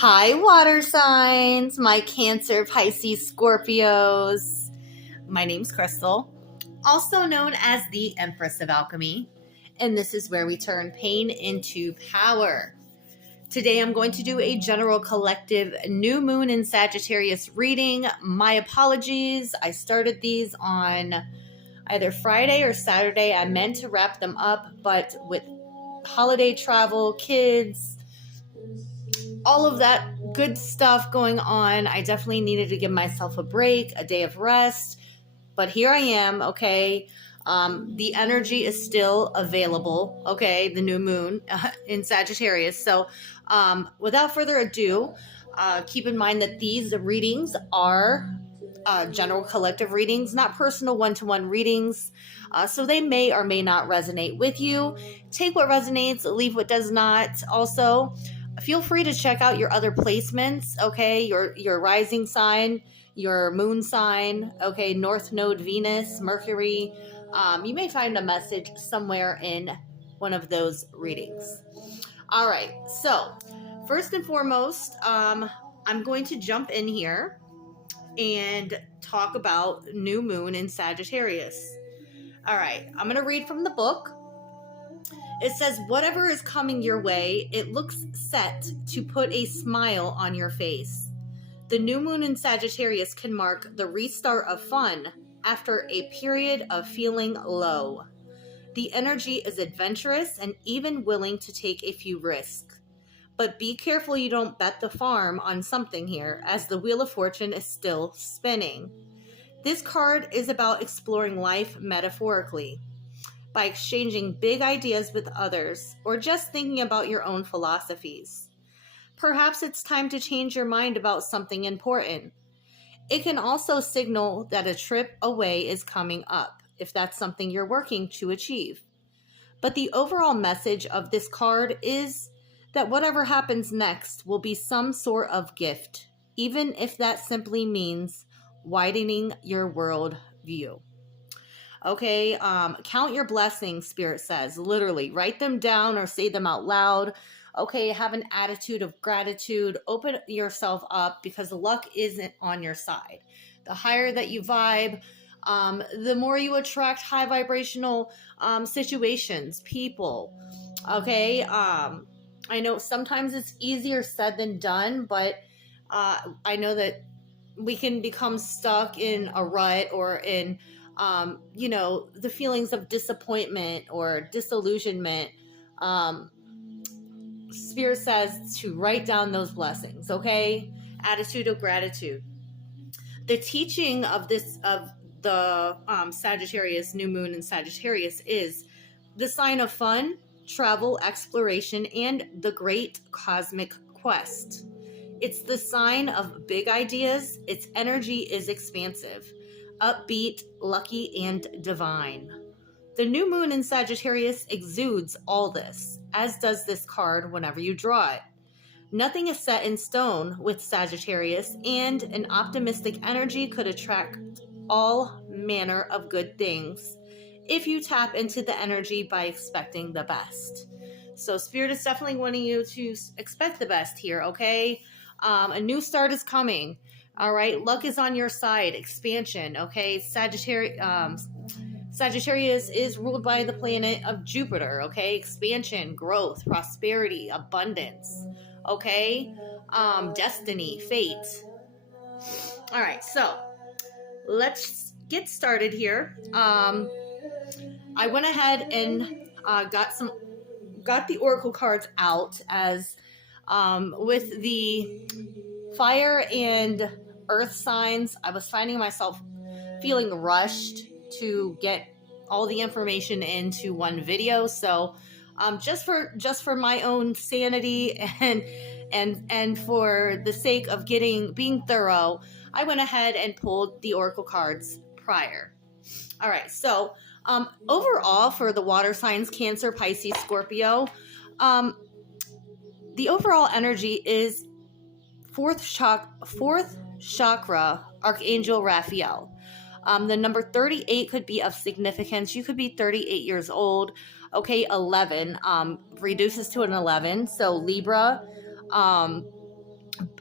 Hi, water signs, my Cancer, Pisces, Scorpios. My name's Crystal, also known as the Empress of Alchemy, and this is where we turn pain into power. Today I'm going to do a general collective new moon in Sagittarius reading. My apologies. I started these on either Friday or Saturday. I meant to wrap them up, but with holiday travel, kids, all of that good stuff going on, I definitely needed to give myself a break, a day of rest. But here I am, okay? The energy is still available, okay? The new moon in Sagittarius. So without further ado, keep in mind that these readings are general collective readings, not personal one-to-one readings. So they may or may not resonate with you. Take what resonates, leave what does not. Also, feel free to check out your other placements, okay? Your rising sign, your moon sign, okay? North node Venus, Mercury. You may find a message somewhere in one of those readings. All right, so first and foremost, I'm going to jump in here and talk about new moon in Sagittarius. All right, I'm going to read from the book. It says, whatever is coming your way, it looks set to put a smile on your face. The new moon in Sagittarius can mark the restart of fun after a period of feeling low. The energy is adventurous and even willing to take a few risks. But be careful you don't bet the farm on something here, as the Wheel of Fortune is still spinning. This card is about exploring life metaphorically, by exchanging big ideas with others, or just thinking about your own philosophies. Perhaps it's time to change your mind about something important. It can also signal that a trip away is coming up, if that's something you're working to achieve. But the overall message of this card is that whatever happens next will be some sort of gift, even if that simply means widening your world view. Okay, count your blessings, Spirit says. Literally, write them down or say them out loud. Okay, have an attitude of gratitude. Open yourself up because luck isn't on your side. The higher that you vibe, the more you attract high vibrational situations, people. Okay, I know sometimes it's easier said than done, but I know that we can become stuck in a rut or in the feelings of disappointment or disillusionment. Spirit says to write down those blessings, okay? Attitude of gratitude. The teaching of the Sagittarius, new moon in Sagittarius, is the sign of fun, travel, exploration, and the great cosmic quest. It's the sign of big ideas. Its energy is expansive, upbeat, lucky, and divine. The new moon in Sagittarius exudes all this, as does this card whenever you draw it. Nothing is set in stone with Sagittarius, and an optimistic energy could attract all manner of good things if you tap into the energy by expecting the best. So Spirit is definitely wanting you to expect the best here, okay? A new start is coming. All right, luck is on your side. Expansion. Okay, Sagittarius is ruled by the planet of Jupiter. Okay, expansion, growth, prosperity, abundance. Okay, destiny, fate. All right, so let's get started here. I went ahead and got the oracle cards out as with the fire and earth signs. I was finding myself feeling rushed to get all the information into one video. So just for my own sanity and for the sake of being thorough, I went ahead and pulled the oracle cards prior. All right, so overall for the water signs, Cancer, Pisces, Scorpio, the overall energy is fourth chakra, Archangel Raphael. The number 38 could be of significance. You could be 38 years old. Okay, 11 reduces to an 11. So Libra,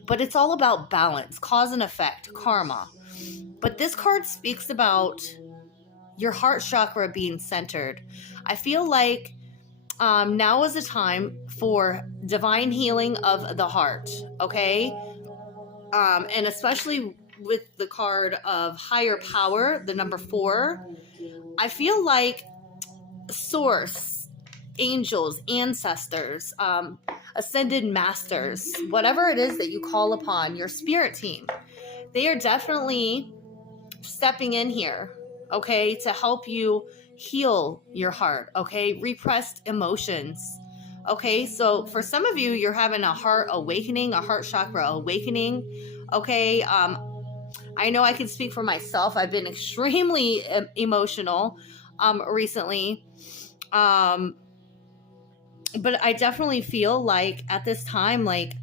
but it's all about balance, cause and effect, karma. But this card speaks about your heart chakra being centered. I feel like now is a time for divine healing of the heart, okay? And especially with the card of higher power, the number 4, I feel like source, angels, ancestors, ascended masters, whatever it is that you call upon, your spirit team, they are definitely stepping in here, okay, to help you heal your heart, okay, repressed emotions, okay. So for some of you, you're having a heart awakening, a heart chakra awakening, okay. I know I can speak for myself. I've been extremely emotional recently, but I definitely feel like at this time, like,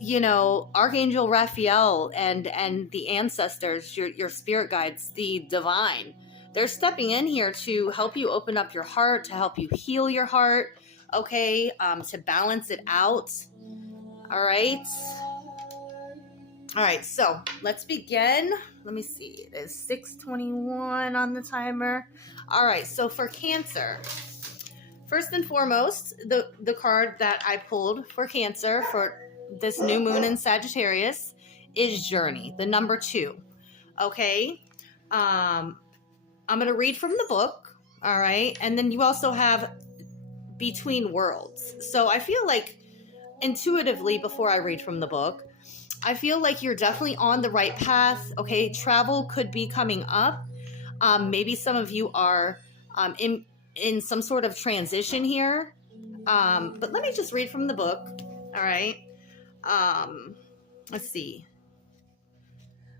you know, Archangel Raphael and the ancestors, your spirit guides, the divine, they're stepping in here to help you open up your heart, to help you heal your heart, okay, to balance it out. All right. So let's begin. Let me see. It is 6:21 on the timer. All right, so for Cancer, first and foremost, the card that I pulled for Cancer for this new moon in Sagittarius is Journey, the number 2. Okay. I'm going to read from the book. All right. And then you also have Between Worlds. So I feel like intuitively, before I read from the book, I feel like you're definitely on the right path. Okay. Travel could be coming up. Maybe some of you are in some sort of transition here. But let me just read from the book. All right. Let's see.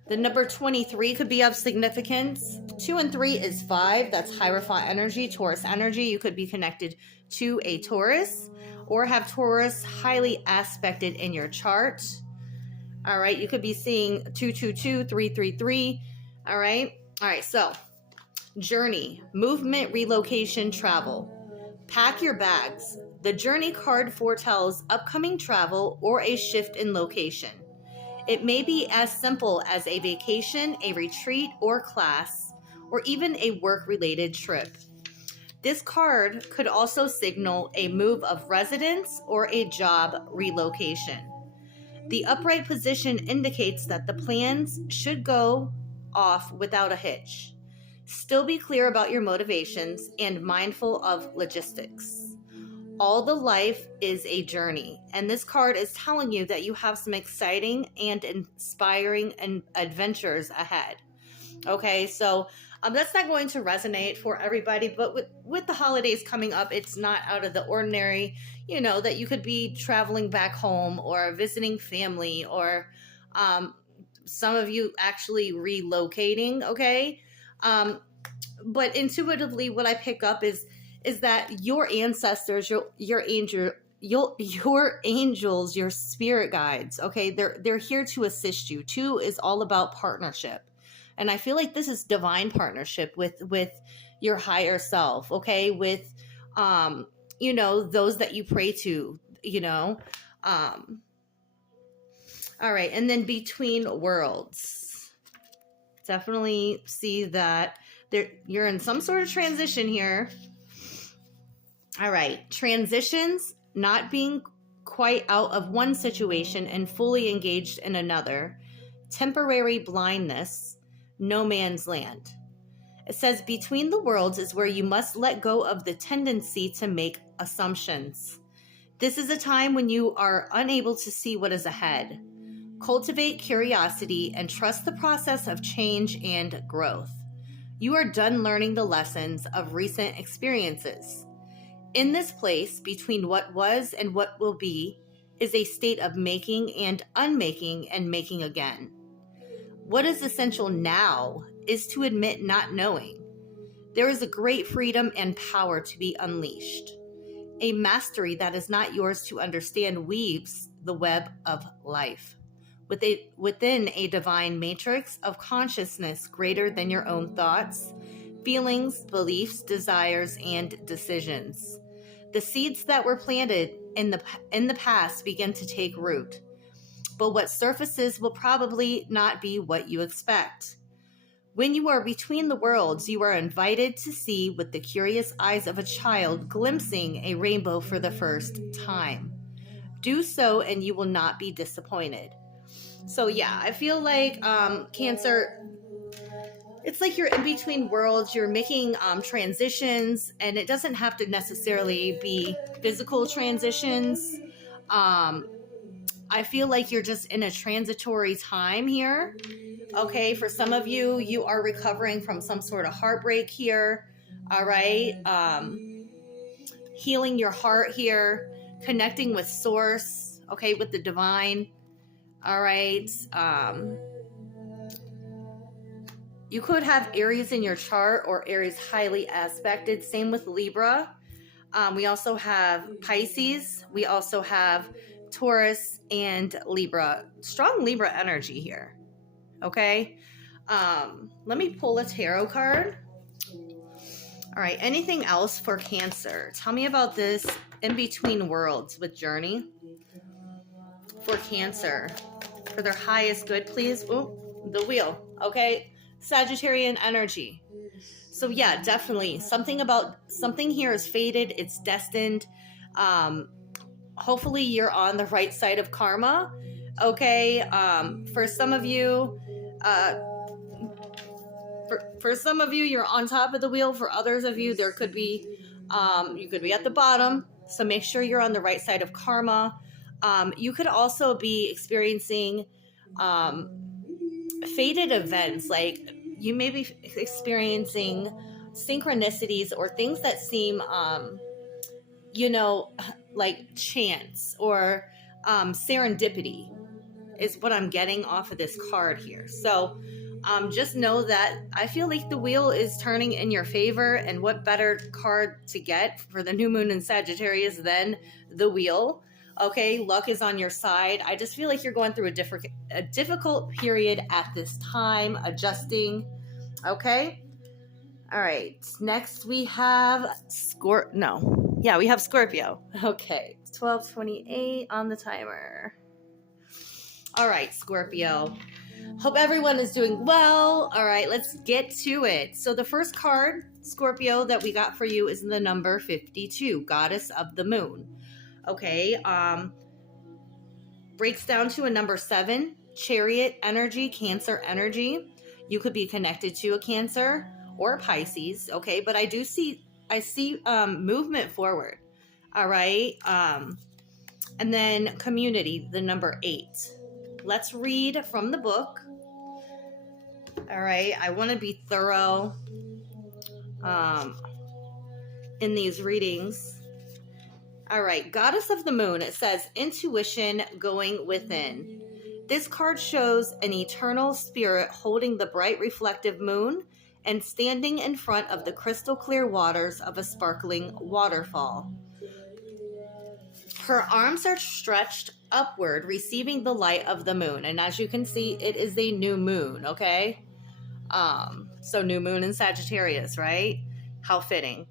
The number 23 could be of significance. 2 and 3 is 5. That's Hierophant energy, Taurus energy. You could be connected to a Taurus or have Taurus highly aspected in your chart. All right. You could be seeing 222, 333. All right. All right. So Journey, movement, relocation, travel. Pack your bags. The Journey card foretells upcoming travel or a shift in location. It may be as simple as a vacation, a retreat or class, or even a work-related trip. This card could also signal a move of residence or a job relocation. The upright position indicates that the plans should go off without a hitch. Still be clear about your motivations and mindful of logistics. All the life is a journey, and this card is telling you that you have some exciting and inspiring adventures ahead. Okay, so that's not going to resonate for everybody, but with the holidays coming up, it's not out of the ordinary, you know, that you could be traveling back home or visiting family, or some of you actually relocating, okay? But intuitively, what I pick up is that your ancestors, your angels, your spirit guides, okay, they're here to assist you. 2 is all about partnership, and I feel like this is divine partnership with your higher self, okay, with you know, those that you pray to, you know. All right, and then Between Worlds, definitely see that you're in some sort of transition here. All right, transitions, not being quite out of one situation and fully engaged in another, temporary blindness, no man's land. It says Between the Worlds is where you must let go of the tendency to make assumptions. This is a time when you are unable to see what is ahead. Cultivate curiosity and trust the process of change and growth. You are done learning the lessons of recent experiences. In this place, between what was and what will be, is a state of making and unmaking and making again. What is essential now is to admit not knowing. There is a great freedom and power to be unleashed. A mastery that is not yours to understand weaves the web of life within a divine matrix of consciousness greater than your own thoughts, feelings, beliefs, desires, and decisions. The seeds that were planted in the past begin to take root. but what surfaces will probably not be what you expect. When you are between the worlds, you are invited to see with the curious eyes of a child glimpsing a rainbow for the first time. Do so and you will not be disappointed. So yeah, I feel like Cancer, it's like you're in between worlds. You're making transitions, and it doesn't have to necessarily be physical transitions. I feel like you're just in a transitory time here. Okay, for some of you, you are recovering from some sort of heartbreak here. All right, healing your heart here, connecting with source, okay, with the divine. All right, you could have Aries in your chart or Aries highly aspected. Same with Libra. We also have Pisces. We also have Taurus and Libra. Strong Libra energy here. Okay. Let me pull a tarot card. All right. Anything else for Cancer? Tell me about this in between worlds with Journey for Cancer. For their highest good, please. Oh, the wheel. Okay. Sagittarian energy. So yeah, definitely something here is fated. It's destined. Hopefully you're on the right side of karma. Okay. For some of you, for some of you, you're on top of the wheel. For others of you, there could be, you could be at the bottom. So make sure you're on the right side of karma. You could also be experiencing fated events, like you may be experiencing synchronicities or things that seem, like chance or serendipity is what I'm getting off of this card here. So just know that I feel like the wheel is turning in your favor, and what better card to get for the new moon in Sagittarius than the wheel. Okay, luck is on your side. I just feel like you're going through a difficult period at this time, adjusting. Okay. All right. Next we have we have Scorpio. Okay. 12:28 on the timer. All right, Scorpio. Hope everyone is doing well. All right, let's get to it. So the first card, Scorpio, that we got for you is the number 52, Goddess of the Moon. Okay, breaks down to a number 7, Chariot energy, Cancer energy. You could be connected to a Cancer or a Pisces, okay? But I see movement forward, all right? And then community, the number 8. Let's read from the book. All right, I want to be thorough in these readings. All right, Goddess of the Moon, it says intuition going within. This card shows an eternal spirit holding the bright reflective moon and standing in front of the crystal clear waters of a sparkling waterfall. Her arms are stretched upward, receiving the light of the moon. And as you can see, it is a new moon, okay? So new moon in Sagittarius, right? How fitting.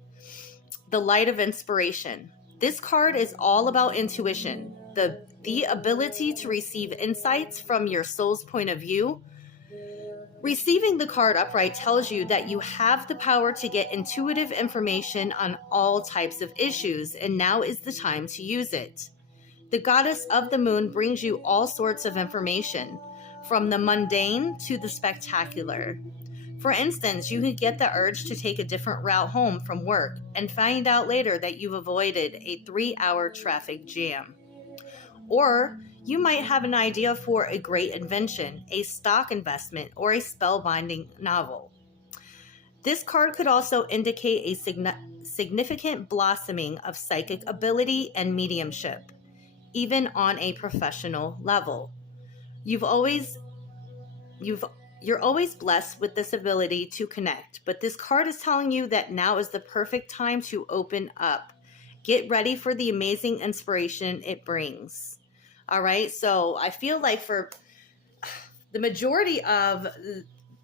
The light of inspiration. This card is all about intuition, the ability to receive insights from your soul's point of view. Receiving the card upright tells you that you have the power to get intuitive information on all types of issues, and now is the time to use it. The Goddess of the Moon brings you all sorts of information, from the mundane to the spectacular. For instance, you could get the urge to take a different route home from work and find out later that you've avoided a 3-hour traffic jam. Or you might have an idea for a great invention, a stock investment, or a spellbinding novel. This card could also indicate a significant blossoming of psychic ability and mediumship, even on a professional level. You're always blessed with this ability to connect, but this card is telling you that now is the perfect time to open up. Get ready for the amazing inspiration it brings. All right, so I feel like for the majority of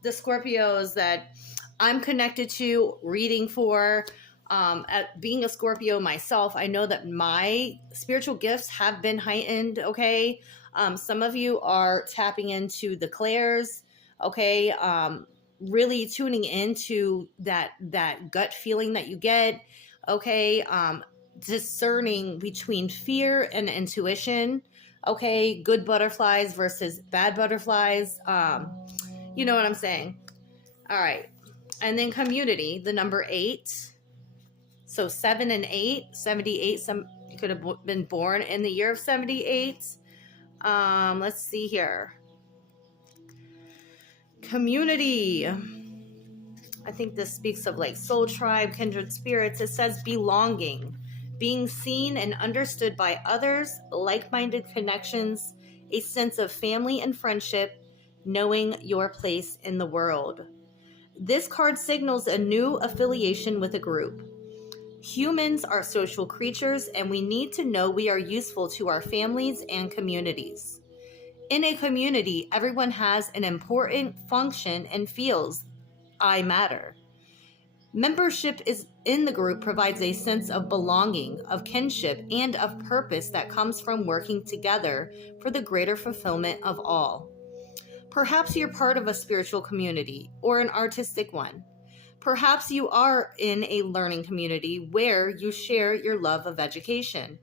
the Scorpios that I'm connected to, reading for, At being a Scorpio myself, I know that my spiritual gifts have been heightened. Okay. Some of you are tapping into the clairs. Okay. Really tuning into that gut feeling that you get. Okay. Discerning between fear and intuition. Okay. Good butterflies versus bad butterflies. You know what I'm saying? All right. And then community, the number 8. So 7 and 8, 78. Some you could have been born in the year of 78. Let's see here. Community. I think this speaks of like soul tribe, kindred spirits. It says belonging, being seen and understood by others, like-minded connections, a sense of family and friendship, knowing your place in the world. This card signals a new affiliation with a group. Humans are social creatures, and we need to know we are useful to our families and communities. In a community, everyone has an important function and feels, I matter. Membership in the group provides a sense of belonging, of kinship, and of purpose that comes from working together for the greater fulfillment of all. Perhaps you're part of a spiritual community or an artistic one. Perhaps you are in a learning community where you share your love of education.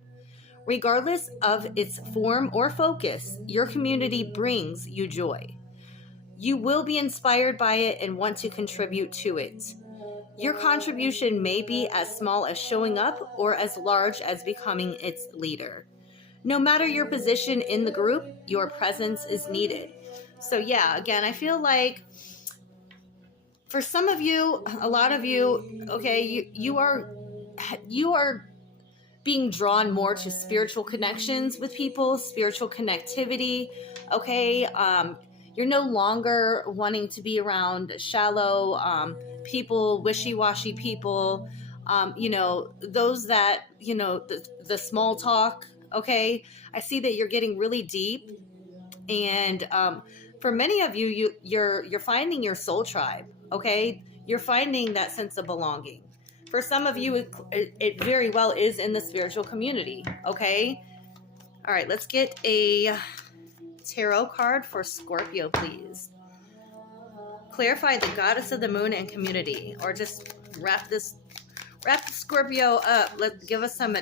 Regardless of its form or focus, your community brings you joy. You will be inspired by it and want to contribute to it. Your contribution may be as small as showing up or as large as becoming its leader. No matter your position in the group, your presence is needed. So yeah, again, I feel like for some of you, a lot of you, okay, you are being drawn more to spiritual connections with people, spiritual connectivity. Okay, you're no longer wanting to be around shallow people, wishy-washy people. Those that the small talk. Okay, I see that you're getting really deep, and for many of you, you're finding your soul tribe. Okay, you're finding that sense of belonging. For some of you, it very well is in the spiritual community. Okay, all right. Let's get a tarot card for Scorpio, please. Clarify the goddess of the moon and community, or just wrap the Scorpio up. Give us some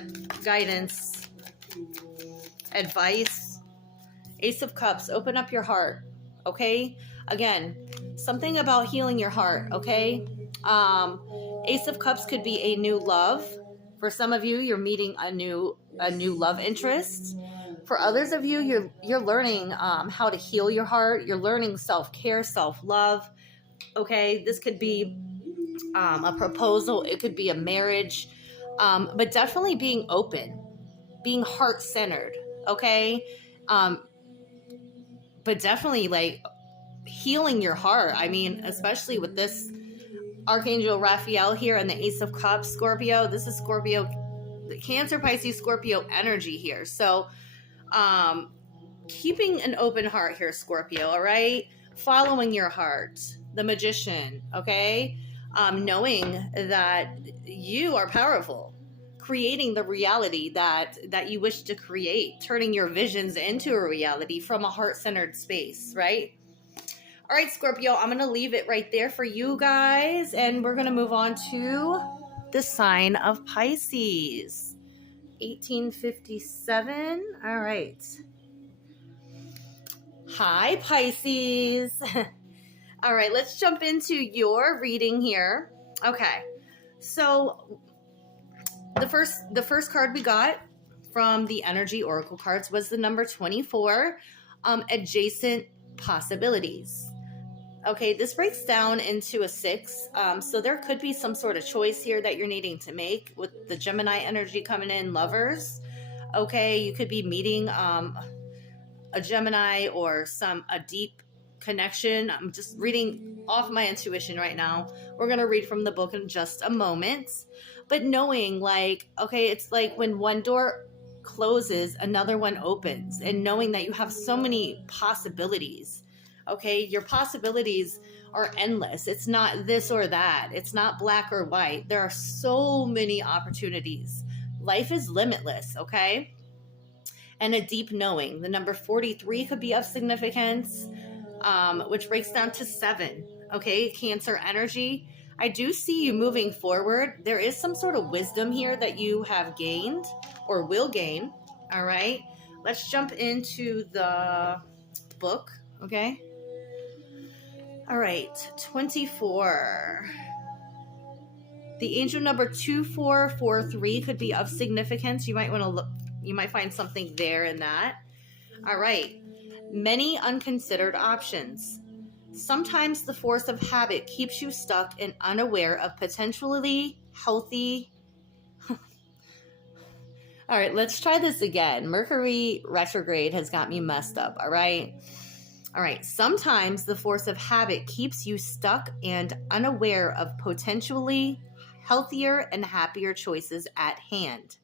guidance, advice. Ace of Cups. Open up your heart. Okay. Again, something about healing your heart. Okay. Ace of Cups could be a new love. For some of you, you're meeting a new love interest. For others of you, you're learning how to heal your heart. You're learning self-care, self-love. Okay, this could be a proposal. It could be a marriage, but definitely being open, being heart-centered. Okay, but definitely like healing your heart. I mean, especially with this Archangel Raphael here and the Ace of Cups, Scorpio. This is Scorpio, the Cancer, Pisces, Scorpio energy here. So, keeping an open heart here, Scorpio. All right, following your heart, the Magician. Okay, knowing that you are powerful, creating the reality that you wish to create, turning your visions into a reality from a heart-centered space. Right. All right, Scorpio, I'm going to leave it right there for you guys, and we're going to move on to the sign of Pisces. 1857. All right. Hi, Pisces. All right, let's jump into your reading here. Okay. So the first card we got from the energy oracle cards was the number 24, adjacent possibilities. Okay, this breaks down into a 6. So there could be some sort of choice here that you're needing to make with the Gemini energy coming in, lovers. Okay, you could be meeting a Gemini or a deep connection. I'm just reading off my intuition right now. We're going to read from the book in just a moment. But knowing like, okay, it's like when one door closes, another one opens. And knowing that you have so many possibilities. Okay, your possibilities are endless. It's not this or that. It's not black or white. There are so many opportunities. Life is limitless, okay? And a deep knowing. The number 43 could be of significance, which breaks down to 7. Okay, Cancer energy. I do see you moving forward. There is some sort of wisdom here that you have gained or will gain. All right, let's jump into the book. Okay. All right, 24. The angel number 2443 could be of significance. You might want to look, you might find something there in that. All right, many unconsidered options. Sometimes the force of habit keeps you stuck and unaware of potentially healthy. All right, let's try this again. Mercury retrograde has got me messed up, all right? All right, sometimes the force of habit keeps you stuck and unaware of potentially healthier and happier choices at hand.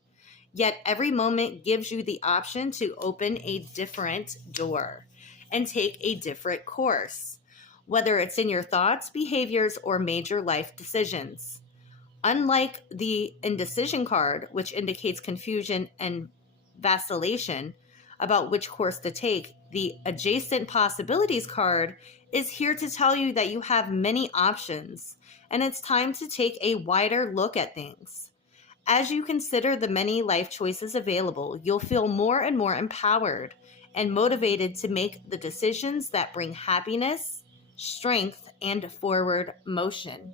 Yet every moment gives you the option to open a different door and take a different course, whether it's in your thoughts, behaviors, or major life decisions. Unlike the indecision card, which indicates confusion and vacillation about which course to take, the adjacent possibilities card is here to tell you that you have many options and it's time to take a wider look at things. As you consider the many life choices available, you'll feel more and more empowered and motivated to make the decisions that bring happiness, strength, and forward motion.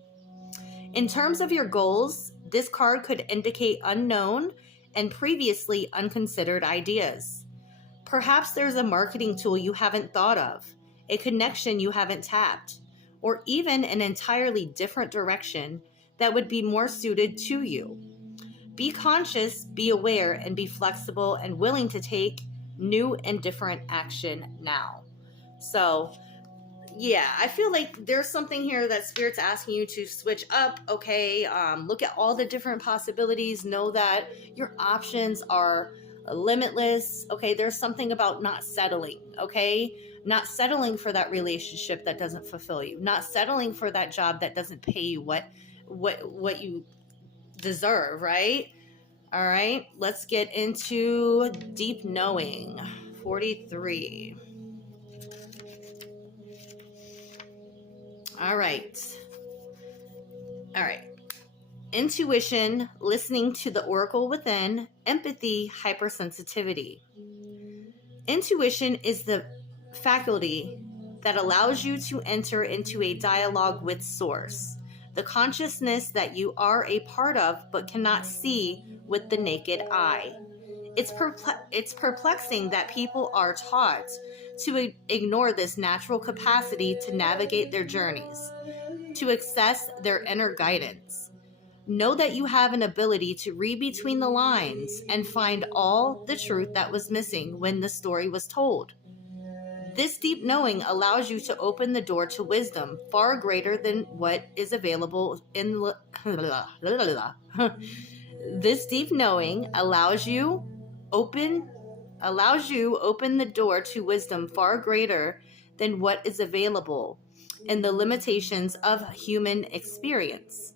In terms of your goals, this card could indicate unknown and previously unconsidered ideas. Perhaps there's a marketing tool you haven't thought of, a connection you haven't tapped, or even an entirely different direction that would be more suited to you. Be conscious, be aware, and be flexible and willing to take new and different action now. So, yeah, I feel like there's something here that Spirit's asking you to switch up. Okay, look at all the different possibilities. Know that your options are limitless. Okay, there's something about not settling. Okay, not settling for that relationship that doesn't fulfill you. Not settling for that job that doesn't pay you what you deserve. Right. All right. Let's get into deep knowing. 43. All right. Intuition, listening to the oracle within, empathy, hypersensitivity. Intuition is the faculty that allows you to enter into a dialogue with Source, the consciousness that you are a part of but cannot see with the naked eye. It's perplexing that people are taught to ignore this natural capacity to navigate their journeys, to access their inner guidance. Know that you have an ability to read between the lines and find all the truth that was missing when the story was told. This deep knowing allows you to open the door to wisdom far greater than what is available in This deep knowing allows you open the door to wisdom far greater than what is available in the limitations of human experience.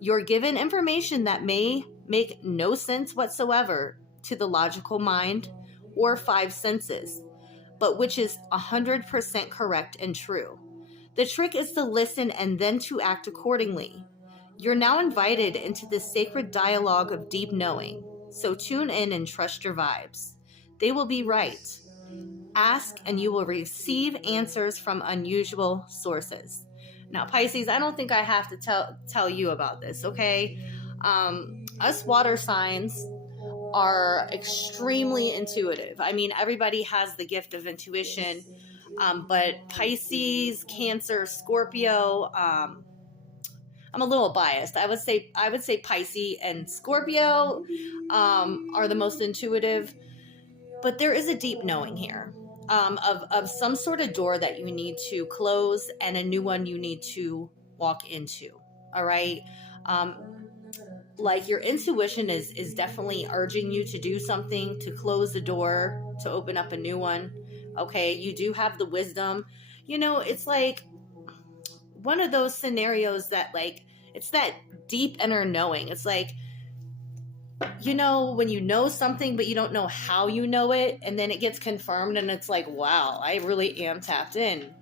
You're given information that may make no sense whatsoever to the logical mind or 5 senses, but which is 100% correct and true. The trick is to listen and then to act accordingly. You're now invited into this sacred dialogue of deep knowing, so tune in and trust your vibes. They will be right. Ask and you will receive answers from unusual sources. Now, Pisces, I don't think I have to tell you about this, okay? Us water signs are extremely intuitive. I mean, everybody has the gift of intuition, but Pisces, Cancer, Scorpio, I'm a little biased. I would say Pisces and Scorpio are the most intuitive, but there is a deep knowing here. Of some sort of door that you need to close and a new one you need to walk into. All right. Like your intuition is definitely urging you to do something, to close the door, to open up a new one. Okay. You do have the wisdom. it's like one of those scenarios that like, it's that deep inner knowing. It's like, when you know something, but you don't know how you know it, and then it gets confirmed and it's like, wow, I really am tapped in.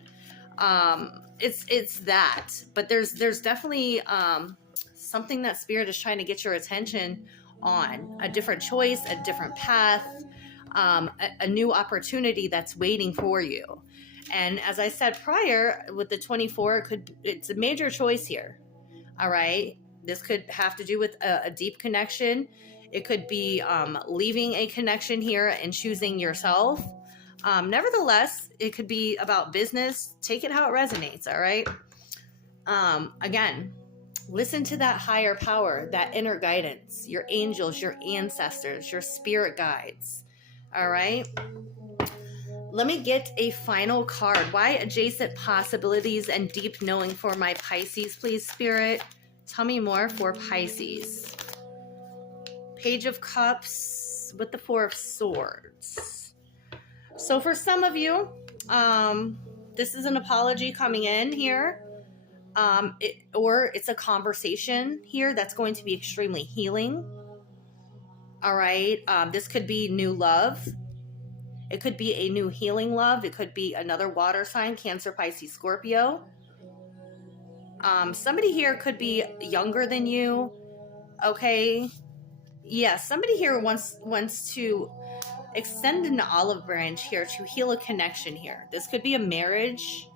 It's that, but there's definitely, something that spirit is trying to get your attention on, a different choice, a different path, a new opportunity that's waiting for you. And as I said prior, with the 24, it's a major choice here. All right. This could have to do with a deep connection. It could be leaving a connection here and choosing yourself. Nevertheless, it could be about business. Take it how it resonates. All right. Again, listen to that higher power, that inner guidance, your angels, your ancestors, your spirit guides. All right. Let me get a final card. Why adjacent possibilities and deep knowing for my Pisces, please, Spirit? Tell me more for Pisces. Page of Cups with the Four of Swords. So for some of you, this is an apology coming in here. Or it's a conversation here that's going to be extremely healing. All right. This could be new love. It could be a new healing love. It could be another water sign, Cancer, Pisces, Scorpio. Somebody here could be younger than you. Okay. Yeah, somebody here wants to extend an olive branch here to heal a connection here. This could be a marriage.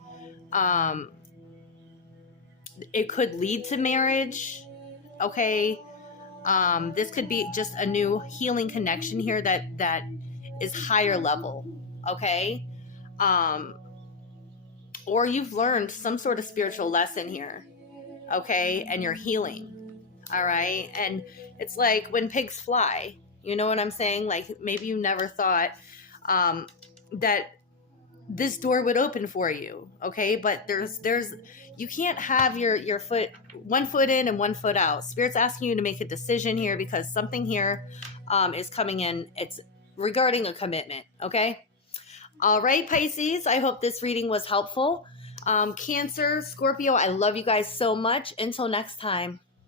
It could lead to marriage. Okay. This could be just a new healing connection here that is higher level. Okay. Or you've learned some sort of spiritual lesson here. Okay. And you're healing. All right. And it's like when pigs fly, you know what I'm saying? Like maybe you never thought, that this door would open for you. Okay. But you can't have your one foot in and one foot out. Spirit's asking you to make a decision here because something here, is coming in. It's regarding a commitment. Okay. All right, Pisces. I hope this reading was helpful. Cancer, Scorpio, I love you guys so much. Until next time.